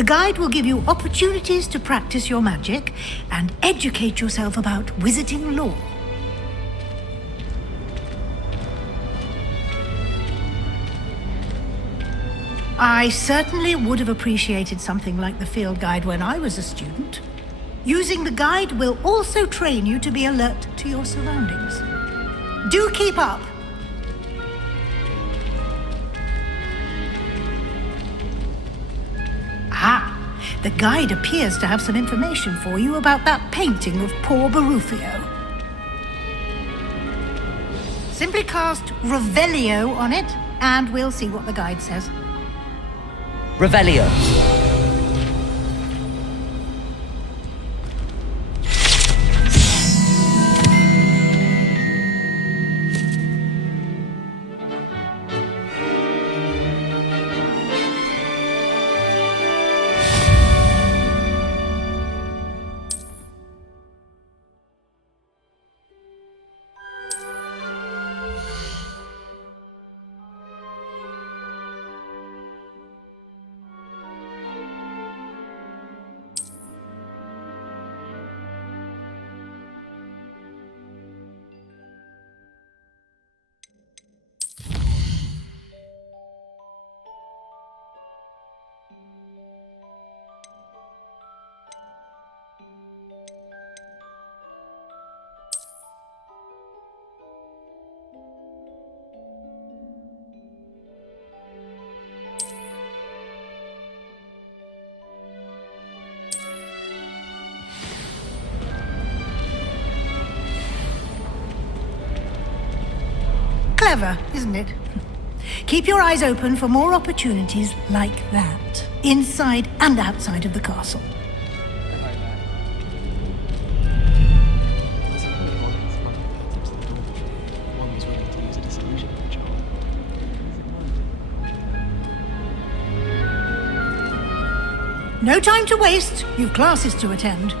The guide will give you opportunities to practice your magic and educate yourself about wizarding lore. I certainly would have appreciated something like the field guide when I was a student. Using the guide will also train you to be alert to your surroundings. Do keep up! Ah, the guide appears to have some information for you about that painting of poor Barufio. Simply cast Revelio on it, and we'll see what the guide says. Revelio. Clever, isn't it? Keep your eyes open for more opportunities like that, inside and outside of the castle. No time to waste. You've classes to attend.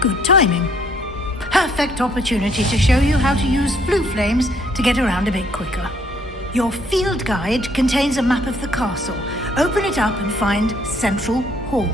Good timing. Perfect opportunity to show you how to use flue flames to get around a bit quicker. Your field guide contains a map of the castle. Open it up and find Central Hall.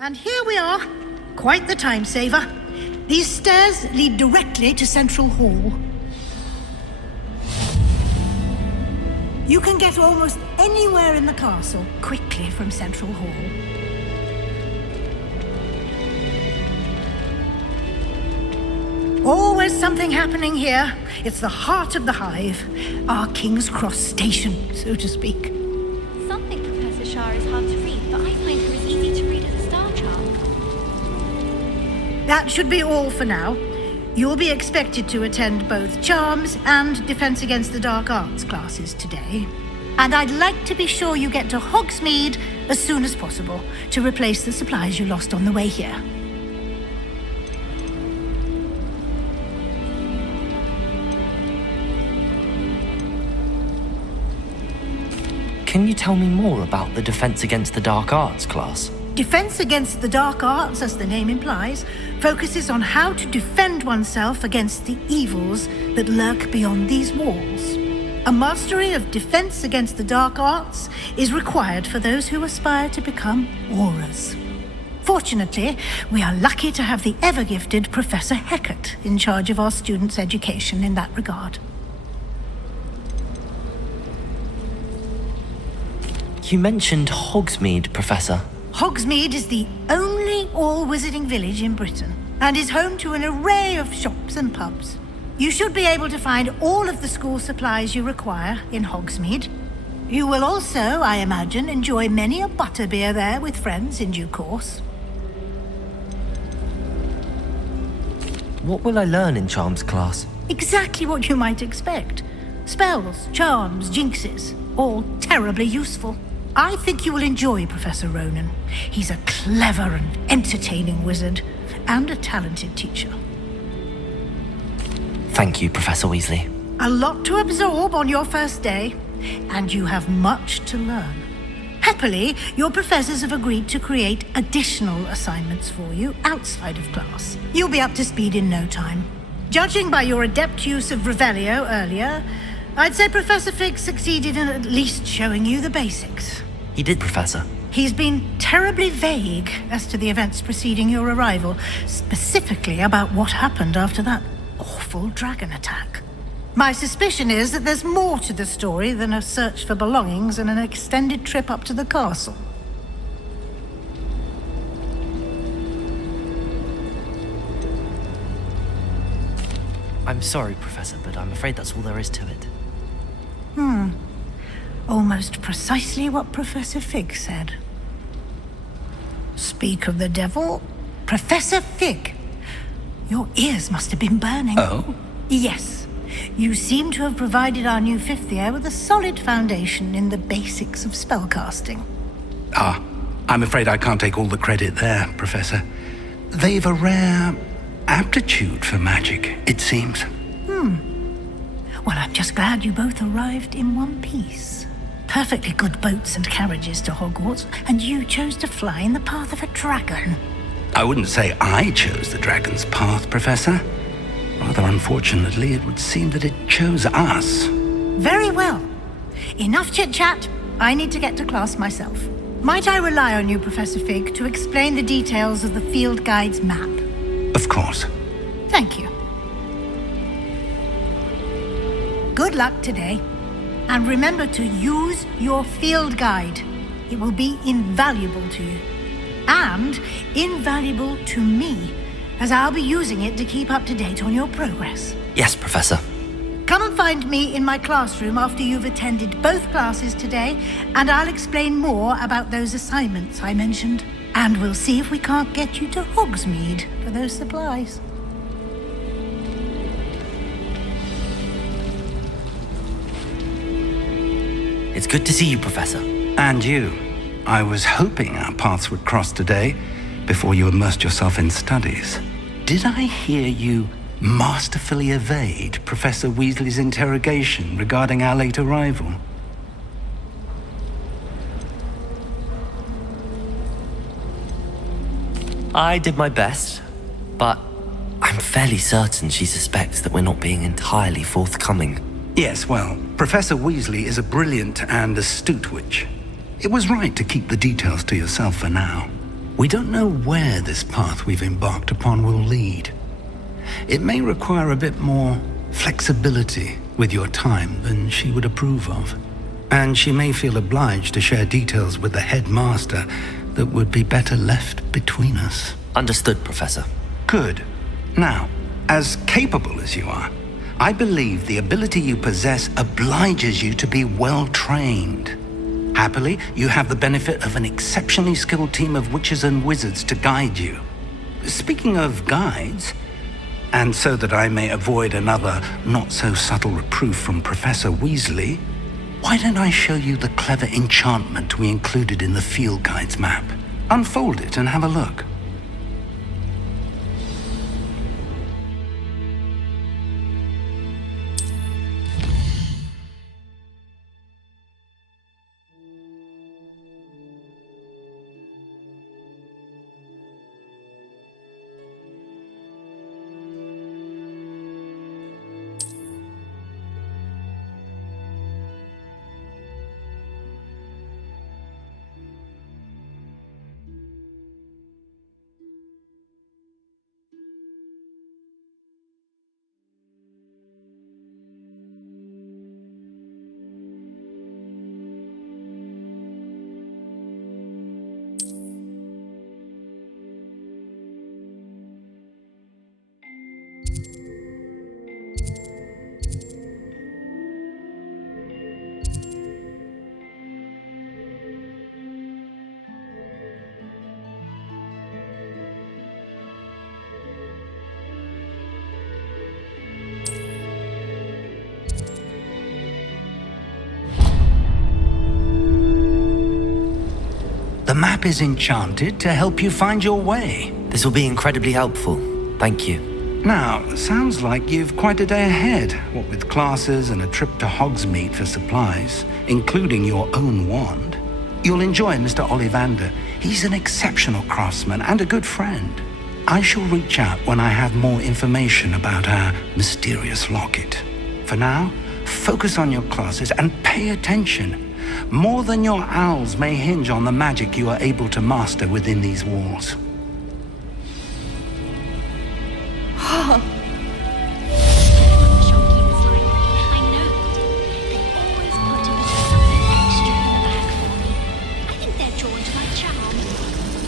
And here we are. Quite the time saver. These stairs lead directly to Central Hall. You can get almost anywhere in the castle quickly from Central Hall. Always something happening here. It's the heart of the hive. Our King's Cross station, so to speak. Something Professor Shah is hard to read, but I find her as easy to read as a star chart. That should be all for now. You'll be expected to attend both Charms and Defense Against the Dark Arts classes today. And I'd like to be sure you get to Hogsmeade as soon as possible to replace the supplies you lost on the way here. Can you tell me more about the Defense Against the Dark Arts class? Defense Against the Dark Arts, as the name implies, focuses on how to defend oneself against the evils that lurk beyond these walls. A mastery of Defense Against the Dark Arts is required for those who aspire to become Aurors. Fortunately, we are lucky to have the ever-gifted Professor Hecat in charge of our students' education in that regard. You mentioned Hogsmeade, Professor. Hogsmeade is the only all-wizarding village in Britain and is home to an array of shops and pubs. You should be able to find all of the school supplies you require in Hogsmeade. You will also, I imagine, enjoy many a butterbeer there with friends in due course. What will I learn in Charms class? Exactly what you might expect. Spells, charms, jinxes, all terribly useful. I think you will enjoy Professor Ronan. He's a clever and entertaining wizard, and a talented teacher. Thank you, Professor Weasley. A lot to absorb on your first day, and you have much to learn. Happily, your professors have agreed to create additional assignments for you outside of class. You'll be up to speed in no time. Judging by your adept use of Revelio earlier, I'd say Professor Fig succeeded in at least showing you the basics. He did, Professor. He's been terribly vague as to the events preceding your arrival, specifically about what happened after that awful dragon attack. My suspicion is that there's more to the story than a search for belongings and an extended trip up to the castle. I'm sorry, Professor, but I'm afraid that's all there is to it. Almost precisely what Professor Fig said. Speak of the devil, Professor Fig. Your ears must have been burning. Oh? Yes. You seem to have provided our new fifth year with a solid foundation in the basics of spellcasting. I'm afraid I can't take all the credit there, Professor. They've a rare aptitude for magic, it seems. Well, I'm just glad you both arrived in one piece. Perfectly good boats and carriages to Hogwarts, and you chose to fly in the path of a dragon. I wouldn't say I chose the dragon's path, Professor. Rather unfortunately, it would seem that it chose us. Very well. Enough chit-chat. I need to get to class myself. Might I rely on you, Professor Fig, to explain the details of the field guide's map? Of course. Thank you. Good luck today. And remember to use your field guide. It will be invaluable to you. And invaluable to me, as I'll be using it to keep up to date on your progress. Yes, Professor. Come and find me in my classroom after you've attended both classes today, and I'll explain more about those assignments I mentioned. And we'll see if we can't get you to Hogsmeade for those supplies. It's good to see you, Professor. And you. I was hoping our paths would cross today before you immersed yourself in studies. Did I hear you masterfully evade Professor Weasley's interrogation regarding our late arrival? I did my best, but I'm fairly certain she suspects that we're not being entirely forthcoming. Yes, well, Professor Weasley is a brilliant and astute witch. It was right to keep the details to yourself for now. We don't know where this path we've embarked upon will lead. It may require a bit more flexibility with your time than she would approve of. And she may feel obliged to share details with the headmaster that would be better left between us. Understood, Professor. Good. Now, As capable as you are, I believe the ability you possess obliges you to be well trained. Happily, you have the benefit of an exceptionally skilled team of witches and wizards to guide you. Speaking of guides, and so that I may avoid another not-so-subtle reproof from Professor Weasley, why don't I show you the clever enchantment we included in the field guide's map? Unfold it and have a look. The map is enchanted to help you find your way. This will be incredibly helpful. Thank you. Now, sounds like you've quite a day ahead, what with classes and a trip to Hogsmeade for supplies, including your own wand. You'll enjoy Mr. Ollivander. He's an exceptional craftsman and a good friend. I shall reach out when I have more information about our mysterious locket. For now, focus on your classes and pay attention. More than your owls may hinge on the magic you are able to master within these walls. Shopkeeper's line. I know that. They always put a little something extra in the bag for me. I think they're drawn to my charm.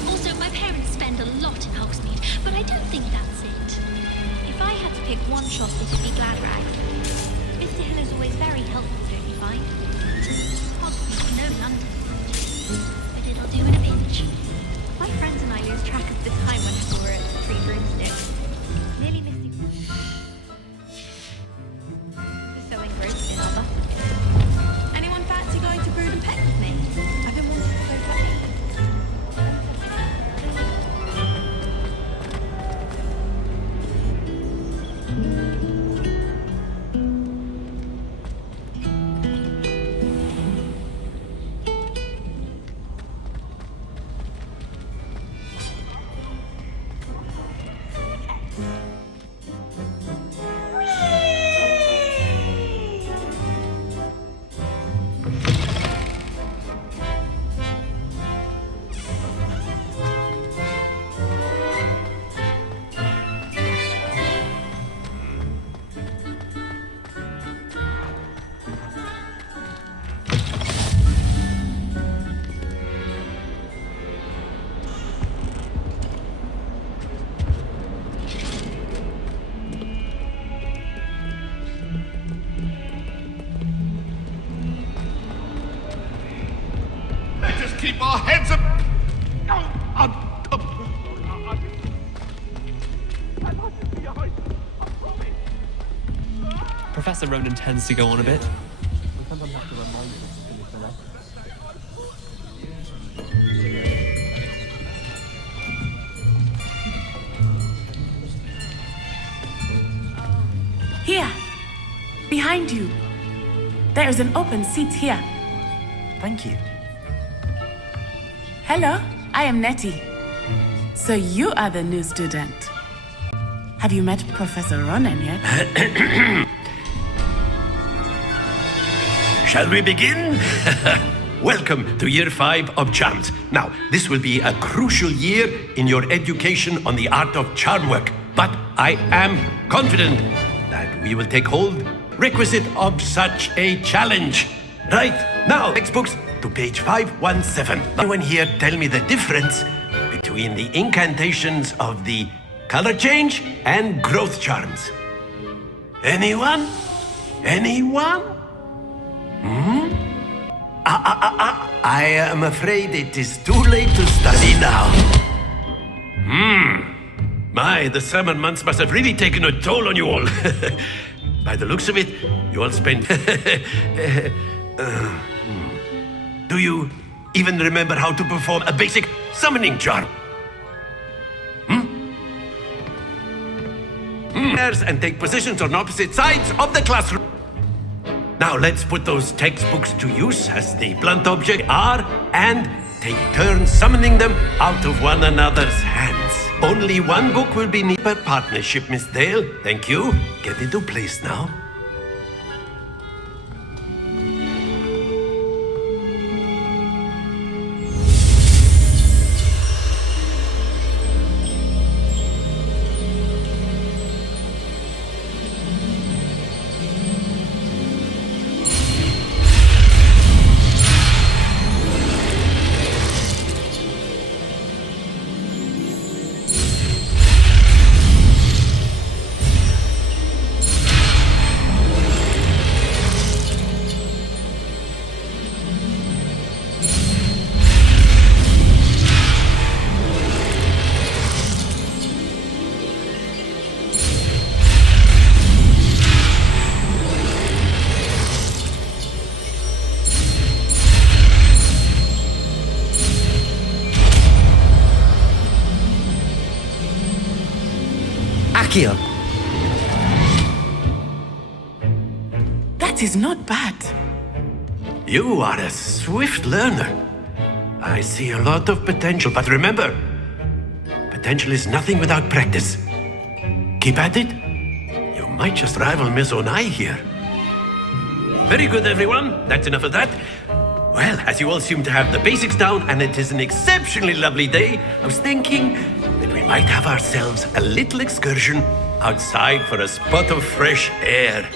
Also, my parents spend a lot in Hogsmeade, but I don't think that's it. If I had to pick one shop, it would be Gladrag. Mr. Hill is always very helpful, don't you find? Hogsmeade, no London. But it'll do in a pinch. My friends and I lose track of the time when we're at Three Broomsticks. Nearly missing. We're so engrossed in our buffet. Anyone fancy going to Brood and Pet with me? I've been wanting to go play. Keep our heads up. Professor Ronan tends to go on a bit. Here, behind you. There is an open seat here. Thank you. Hello, I am Nettie. So you are the new student. Have you met Professor Ronan yet? Shall we begin? Welcome to Year 5 of Charms. Now, this will be a crucial year in your education on the art of charm work, but I am confident that we will take hold requisite of such a challenge. Right, now, textbooks to page 517. Anyone here tell me the difference between the incantations of the color change, and growth charms. Anyone? Anyone? I am afraid it is too late to study now. My, the summer months must have really taken a toll on you all. By the looks of it, you all spent... Do you even remember how to perform a basic summoning charm? And take positions on opposite sides of the classroom. Now let's put those textbooks to use as the blunt object are and take turns summoning them out of one another's hands. Only one book will be needed per partnership, Miss Dale. Thank you. Get into place now. Accio! That is not bad. You are a swift learner. I see a lot of potential, but remember, potential is nothing without practice. Keep at it. You might just rival Miss Onai here. Very good, everyone. That's enough of that. Well, as you all seem to have the basics down, and it is an exceptionally lovely day, I was thinking that we might have ourselves a little excursion outside for a spot of fresh air.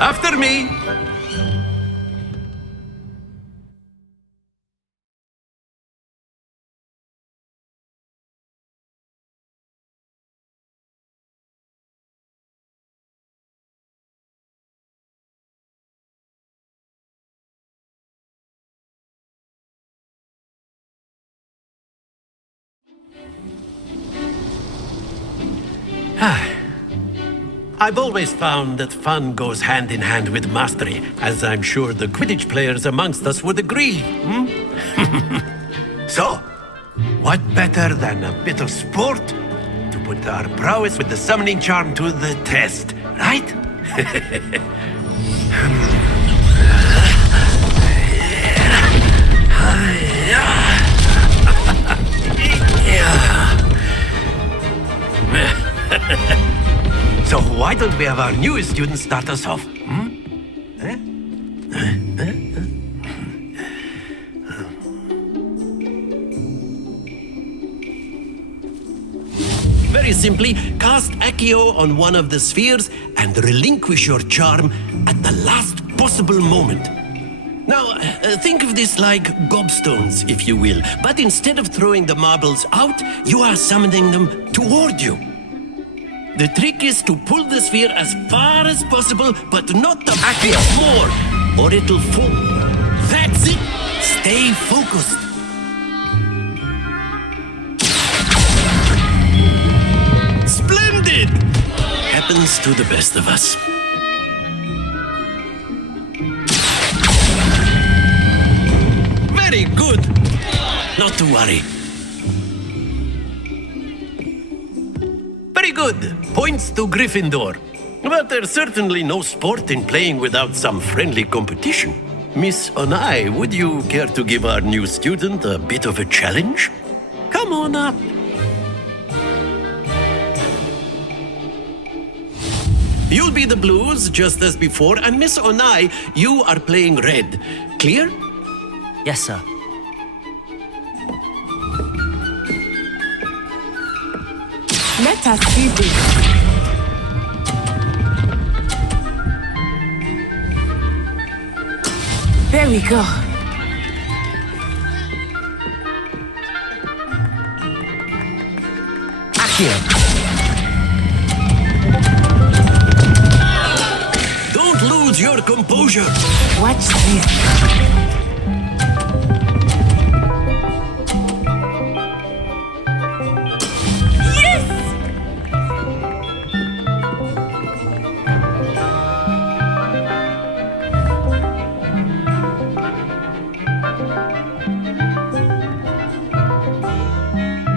After me! I've always found that fun goes hand in hand with mastery, as I'm sure the Quidditch players amongst us would agree. So, what better than a bit of sport to put our prowess with the summoning charm to the test, right? So why don't we have our newest student start us off? Very simply, cast Accio on one of the spheres and relinquish your charm at the last possible moment. Now, think of this like gobstones, if you will, but instead of throwing the marbles out, you are summoning them toward you. The trick is to pull the sphere as far as possible, but not to Accio more, or it'll fall. That's it! Stay focused. Splendid! Happens to the best of us. Very good! Not to worry. Very good. Points to Gryffindor. But there's certainly no sport in playing without some friendly competition. Miss Onai, would you care to give our new student a bit of a challenge? Come on up. You'll be the blues, just as before, and Miss Onai, you are playing red. Clear? Yes, sir. Let us see this. There we go. Accio. Don't lose your composure. Watch this.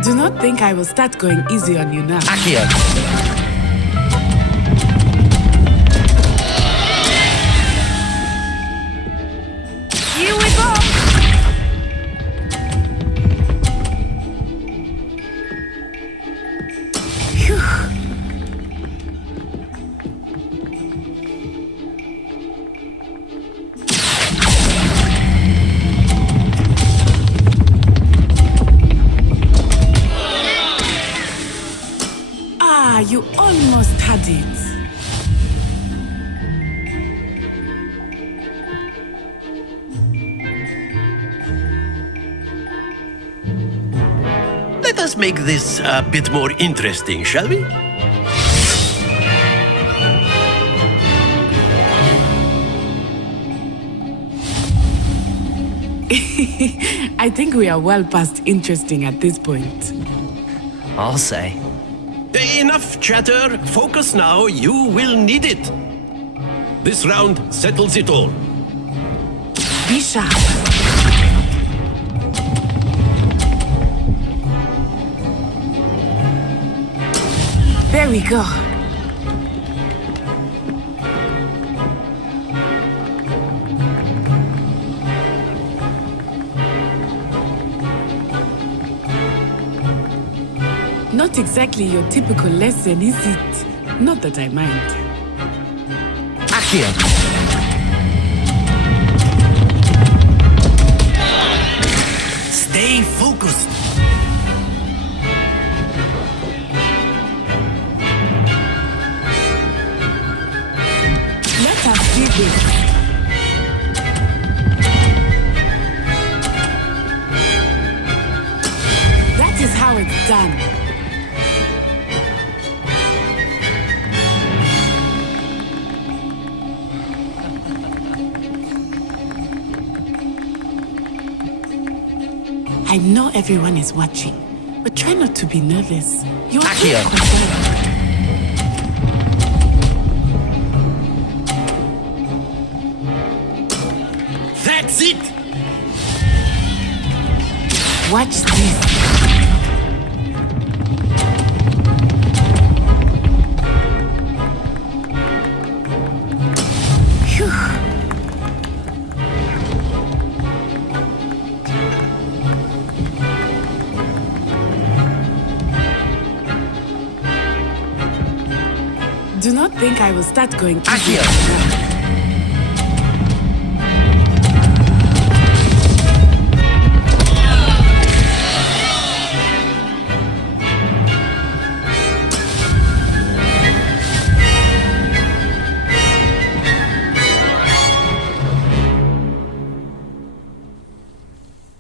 Do not think I will start going easy on you now. Accio. Here we go! Phew. You almost had it. Let us make this a bit more interesting, shall we? I think we are well past interesting at this point. I'll say. Enough chatter. Focus now. You will need it. This round settles it all. Be sharp. There we go. Not exactly your typical lesson, is it? Not that I mind. Accio. Stay focused. Let us do this. That is how it's done. I know everyone is watching, but try not to be nervous. You're Accio. That's it. Watch this. Phew. Do not think I will start going easy. Accio.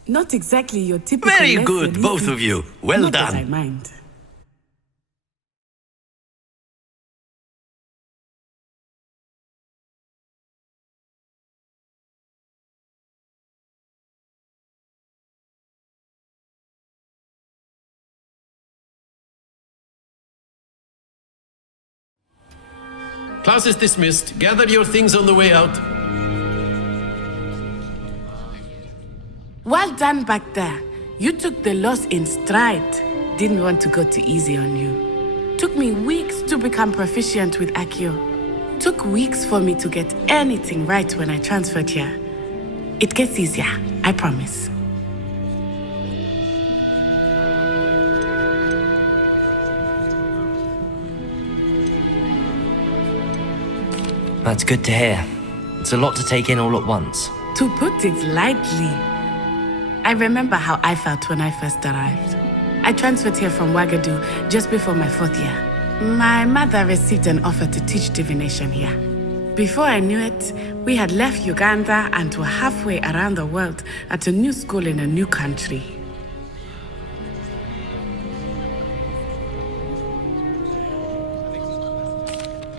Not exactly your typical Very lesson, good, is both it? of you. Well Not that I done. mind. Class is dismissed. Gather your things on the way out. Well done back there. You took the loss in stride. Didn't want to go too easy on you. Took me weeks to become proficient with Accio. Took weeks for me to get anything right when I transferred here. It gets easier, I promise. That's good to hear. It's a lot to take in all at once. To put it lightly, I remember how I felt when I first arrived. I transferred here from Ouagadougou just before my 4th year. My mother received an offer to teach divination here. Before I knew it, we had left Uganda and were halfway around the world at a new school in a new country.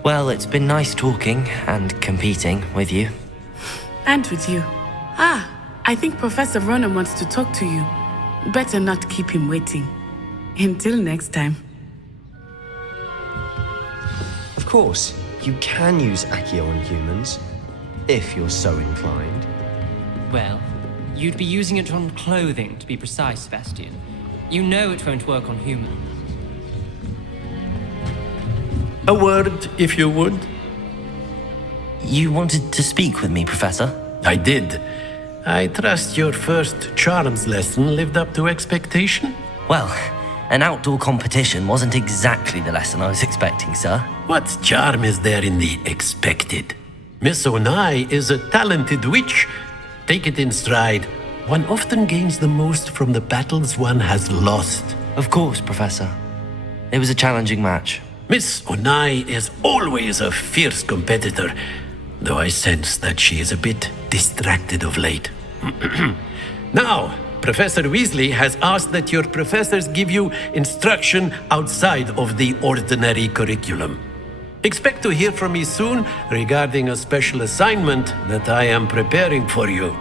Well, it's been nice talking and competing with you. And with you. Ah, I think Professor Ronan wants to talk to you. Better not keep him waiting. Until next time. Of course, you can use Accio on humans, if you're so inclined. Well, you'd be using it on clothing, to be precise, Sebastian. You know it won't work on humans. A word, if you would. You wanted to speak with me, Professor? I did. I trust your first charms lesson lived up to expectation? Well, an outdoor competition wasn't exactly the lesson I was expecting, sir. What charm is there in the expected? Miss Onai is a talented witch. Take it in stride. One often gains the most from the battles one has lost. Of course, Professor. It was a challenging match. Miss Onai is always a fierce competitor, though I sense that she is a bit distracted of late. Now, Professor Weasley has asked that your professors give you instruction outside of the ordinary curriculum. Expect to hear from me soon regarding a special assignment that I am preparing for you.